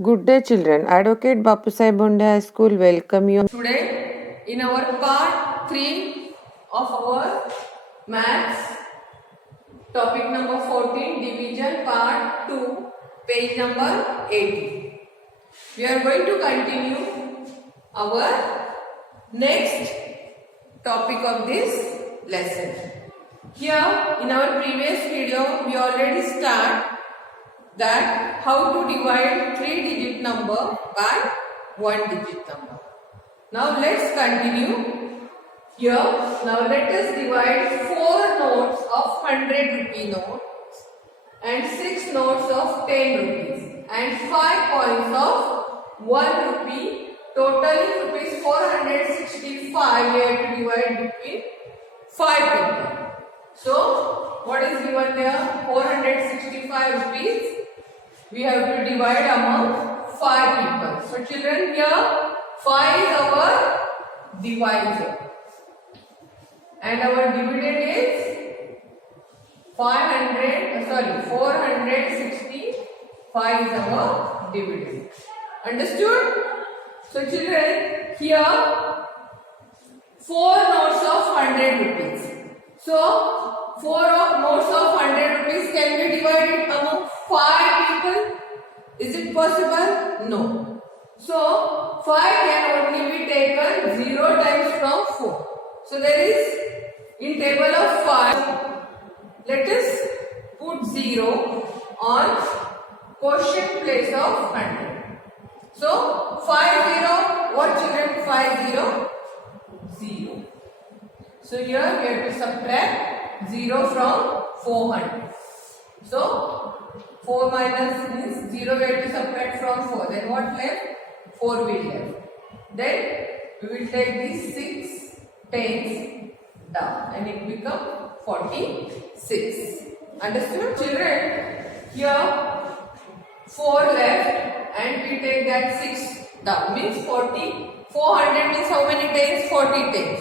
Good day, children. Advocate Bapusai Bonde High School welcome you. Today, in our part 3 of our maths, topic number 14, division part 2, page number 80. We are going to continue our next topic of this lesson. Here, in our previous video, we already start that how to divide 3-digit number by 1-digit number. Now let's continue. Here, now let us divide 4 notes of 100 rupee notes and 6 notes of 10 rupees and 5 coins of 1 rupee. Totally rupees 465 we have to divide between 5 people. So, what is given there? 465 rupees. We have to divide among 5 people. So children, here 5 is our divisor and our dividend is 465 is our dividend. Understood? So children, here 4 notes of 100 rupees. So 4 notes of 100 rupees can be divided among 5 people. Is it possible? No. So 5 can only be taken 0 times from 4. So there is in table of 5. Let us put 0 on quotient place of 100. So 5 0. What children? 5 0? 0. So here we have to subtract 0 from 400. So 4 minus means 0 we have to subtract from 4. Then what left? 4 will left. Then we will take these 6 tens down and it become 46. Understood children? Here 4 left and we take that 6 down means 40. 400 means how many tens? 40 tens.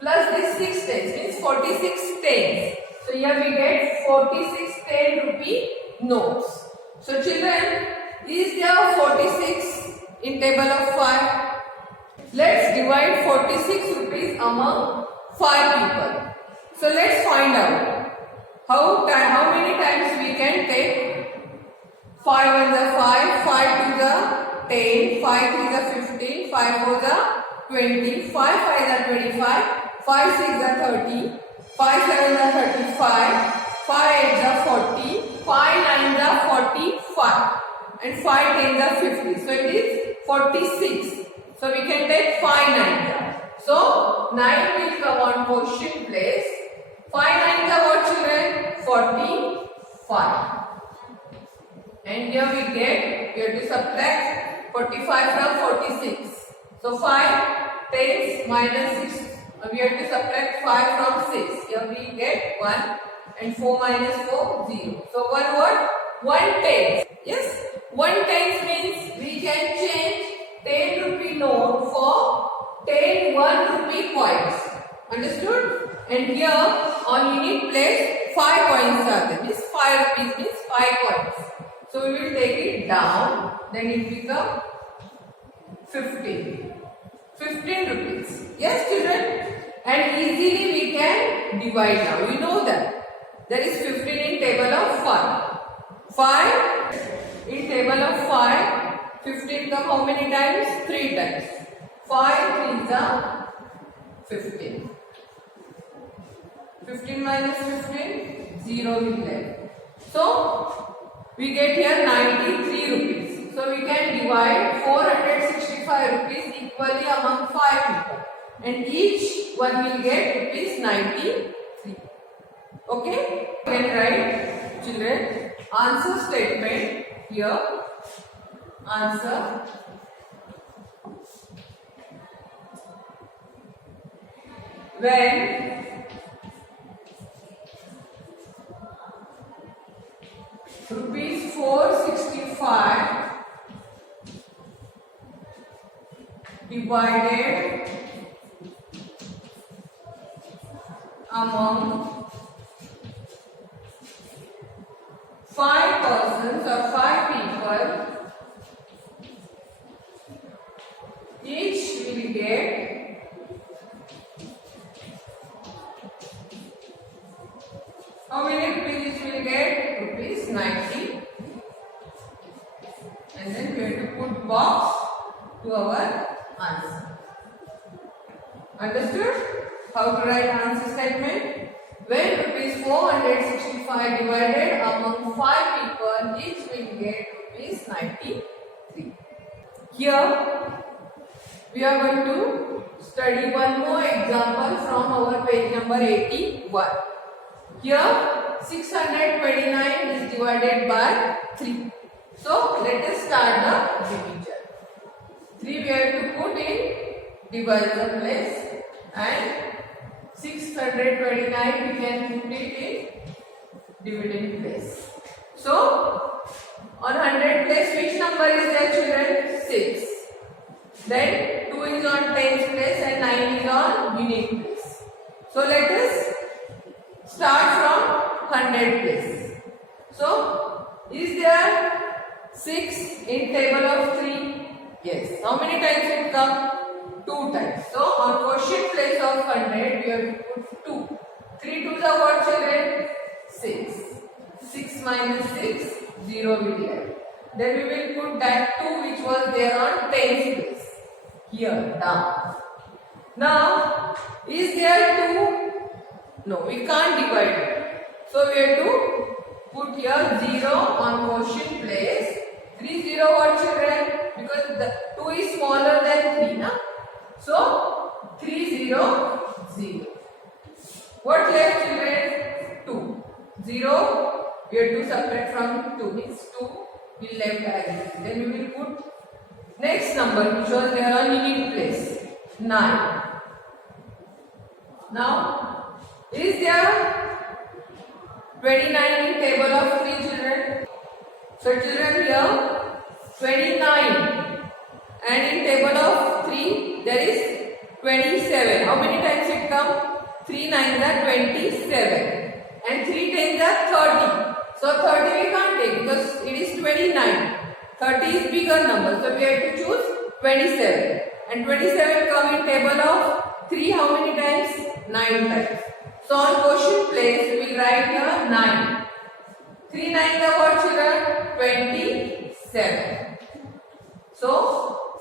Plus this 6 tens means 46 tens. So here we get 46 10 rupee notes. So children, is there 46 in table of 5? Let's divide 46 rupees among 5 people. So let's find out how many times we can take 5 1 is 5, 5 2 is 10, 5 3 is 15, 5 4 is 20, 5 5 is 25, 5 6 is 30, 5 7 is 35, 5 8 is 40, 5 9 is 45 and 5 10 is 50. So it is 46. So we can take 5 9. So 9 will come on quotient place. 5 9 is what children? 45. And here we have to subtract 45 from 46. So 5 tens minus 6. We have to subtract 5 from 6. Here we get 1 and 4 minus 4 0. So 1 what? 1 tens. Yes? 1 tens means we can change 10 rupee note for 10 1 rupee coins. Understood? And here on unit place 5 coins are there. Means 5 rupees means 5 coins. So we will take it down. Then it becomes 15. 15 rupees. Yes children? And easily we can divide now. You know that. There is 15 in table of 5. 5 in table of 5. 15 come how many times? 3 times. 5 3 is 15. 15 minus 15, 0 will left. So, we get here 93 rupees. So, we can divide 465 rupees equally among 5 people. And each one will get rupees 93. Okay? You can write, children, answer statement here. Answer. When rupees 465 divided among 5 persons or 5 people and then we have to put box to our answer. Understood? How to write answer statement? When rupees 465 divided among 5 people, each will get rupees 93. Here we are going to study one more example from our page number 81. Here 629 is divided by 3. So let us start the division. 3 we have to put in divisor place and 629 we can put it in dividend place. So on 100 place which number is there, children? 6. Then 2 is on tens place and 9 is on unit place. So let us start from 100 place. So is there 6 in table of 3? Yes. How many times it come? 2 times. So on quotient place of 100 we have to put 2. 3 2s are what, children? 6. 6 minus 6, 0 will be left. Then we will put that 2 which was there on tens place. Here down. Now is there 2? No, we can't divide it. So we have to put here 0 on quotient place. 3 0 what, children? Because the 2 is smaller than 3, na? So 3 0 0. What left, children? 2. 0 we have to subtract from 2, means 2 will left as. Then we will put next number which was there on unit place, 9. Now is there 29 in table of 3, children? So children here 29 and in table of 3 there is 27. How many times it come? 3 9s are 27 and 3 10s are 30. So 30 we can't take because it is 29. 30 is bigger number, so we have to choose 27. And 27 come in table of 3 how many times? 9 times. So on quotient place we will write here 9. 3 9s are what, children? 27. So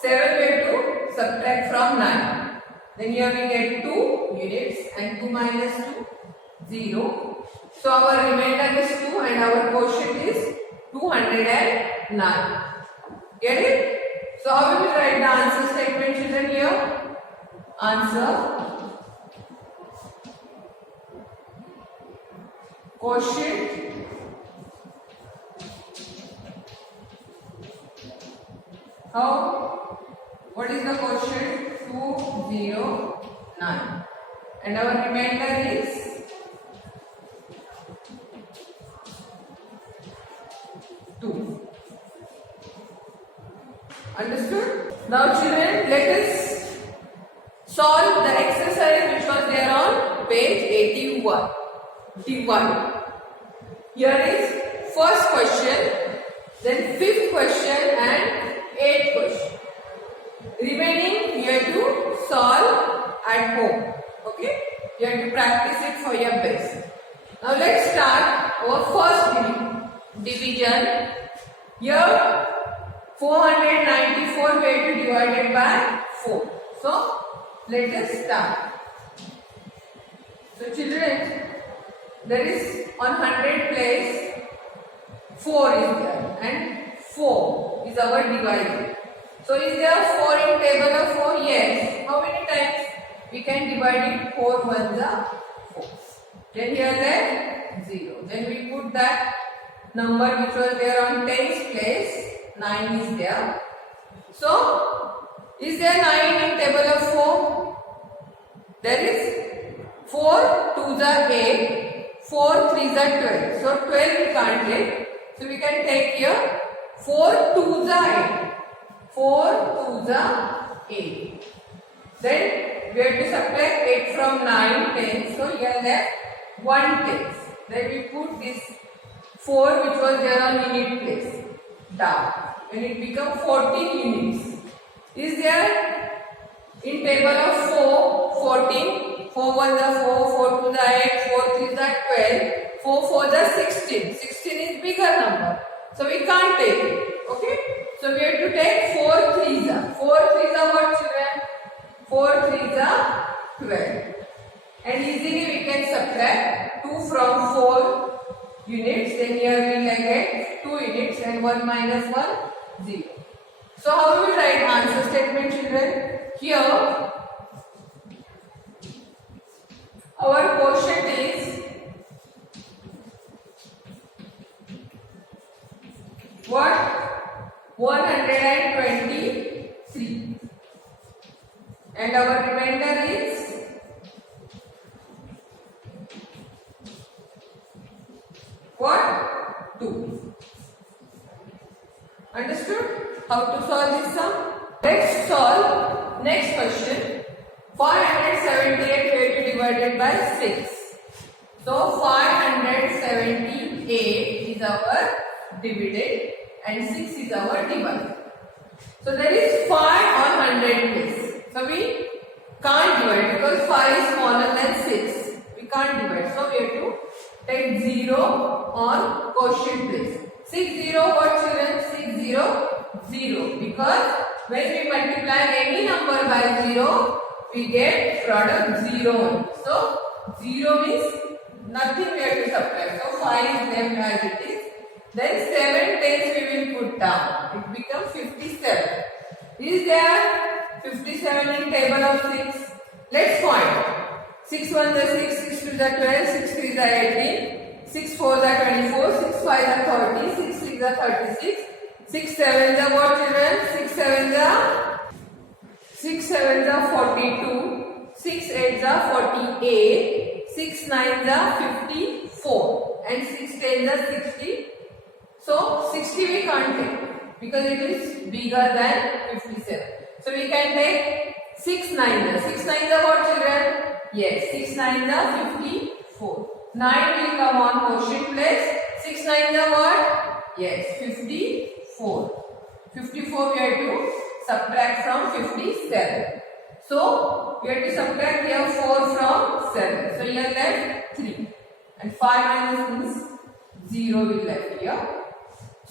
7 we have to subtract from 9. Then here we get 2 units and 2 minus 2, 0. So our remainder is 2 and our quotient is 209. Get it? So how will we write the answer statement, children, here? Answer quotient how? What is the quotient? 209 and our remainder is 2. Understood? Now children, let us solve the exercise which was there on page 81. Divide. Here is first question, then fifth question and eighth question. Remaining you have to solve at home. Okay? You have to practice it for your best. Now let's start our first division. Here 494 we have to divide it by 4. So let us start. So children, there is on 100 place 4 is there and 4 is our divisor. So is there 4 in table of 4? Yes. How many times we can divide it? 4 ones are 4. Then here left 0. Then we put that number which was there on tens place. 9 is there. So is there 9 in table of 4? There is 4 2s are 8, 4 3s are 12. So 12 we can't take. So we can take here 4 2s are 8. 4 2s are 8. Then we have to subtract 8 from 9 10. So here left 1 10. Then we put this 4 which was there on unit place down. When it becomes 14 units. Is there in table of 4 14? 4 1s are 4, 4 2s are 8, 4 3s are 12, 4 4s are 16. 16 is bigger number. So we can't take it. Okay? So So we have to take 4 threes are. 4 threes are what, children? 4 threes are 12. And easily we can subtract 2 from 4 units. Then here we will get 2 units and 1 minus 1, 0. So how do we write answer statement, children? Here our quotient is what? 123. And our remainder is what? 2. Understood? How to solve this sum? Let's solve next question. 578 we have to divide it by 6. So 578 is our dividend and 6 is our divisor. So there is 5 on 100 place. So we can't divide because 5 is smaller than 6. We can't divide. So we have to take 0 on quotient place. 6 0 what, children? 6 0 0. Because when we multiply any number by 0, we get product 0. So 0 means nothing we have to subtract. So 5 is left as it is. Then 7 tens we will put down. It becomes 57. Is there 57 in table of 6? Let's find. 6 1 is 6, 6 2 is 12, 6 3 is 18, 6 4 is 24, 6 5 is 30, 6 6 is 36, 6 7 is what, children? 6 7 is 42, 6 8 is 48, 6 9 is 54 and 6 10 is 60. So 60 we can't take because it is bigger than 57. So we can take 6 9. 6 9 is what, children? Yes, 6 9 is 54. 9 will come on quotient place. 6 9 is what? Yes, 54. 54 we have to subtract from 57. So we have to subtract here 4 from 7. So here left 3. And 5 minus means 0 will left here.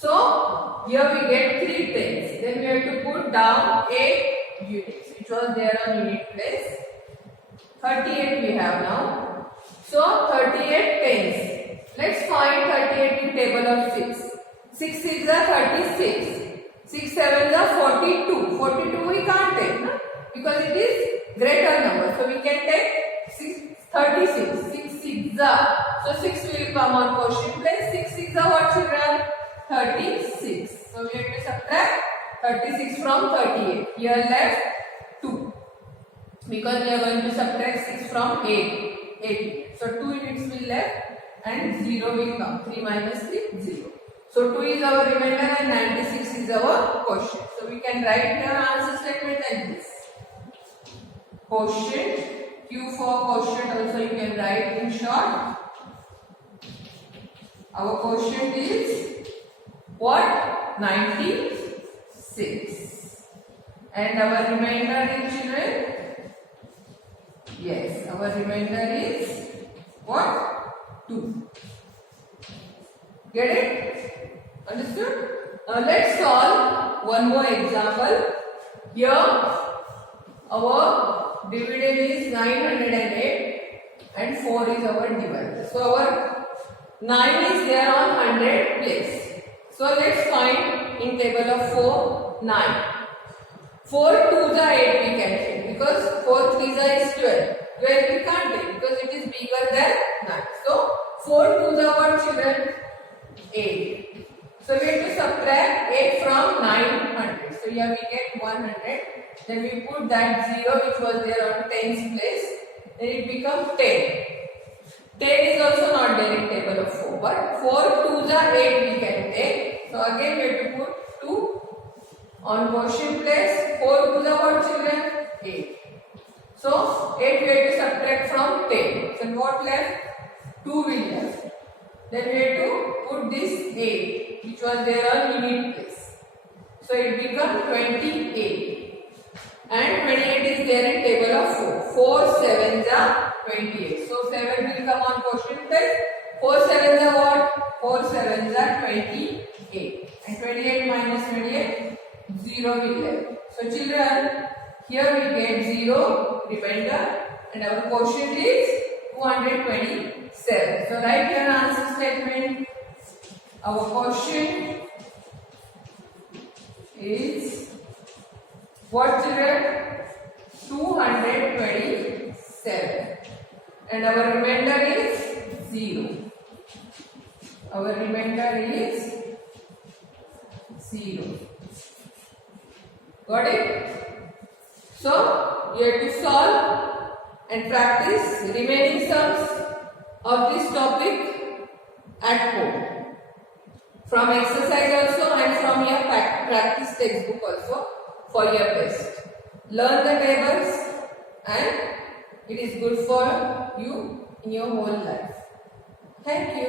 So here we get 3 tens. Then we have to put down 8 units which was there on unit place. 38 we have now. So 38 tens. Let's find 38 in table of 6. 6 6 is 36. 6 7 is 42. 42 we can't take, no? Because it is greater number. So we can take 36. 6 6 so 6 will come on quotient place. 6 6 what, children? 36. So we have to subtract 36 from 38. Here left 2. Because we are going to subtract 6 from 8. So 2 units will left and 0 will come. 3 minus 3, 0. So 2 is our remainder and 96 is our quotient. So we can write here answer statement like this. Quotient. Q for quotient also you can write in short. Our quotient is what? 96. And our remainder is, children? Yes, our remainder is what? 2. Get it? Understood? Now let's solve one more example. Here our dividend is 908 and 4 is our divisor. So our 9 is there on 100 place. So let's find in table of 4, 9. 4 2s are 8 we can take because 4 3s is 12. 12 we can't take because it is bigger than 9. So 4 2s are what, children? 8. So we have to subtract 8 from 900. So here we get 100. Then we put that 0 which was there on tens place. Then it becomes 10. 10 is also not there in table of 4. But 4 2s are 8 we can take. So again we have to put 2 on quotient place. 4 2s are what, children? 8. So 8 we have to subtract from 10. So what left? 2 will left. Then we have to put this 8 which was there on unit place. So it becomes 28. And 28 is there in table of 4. 4 7s are 28. So 7 will come on quotient place. 4 7s are what? 4 7s are 28. And 28 minus 28, 0 will left. So children, here we get 0 remainder and our quotient is 227. So write here answer statement. Our quotient is what children? 227 and our remainder is 0. Our remainder is 0. Got it? So you have to solve and practice remaining sums of this topic at home. From exercise also and from your practice textbook also for your test. Learn the tables and it is good for you in your whole life. Thank you.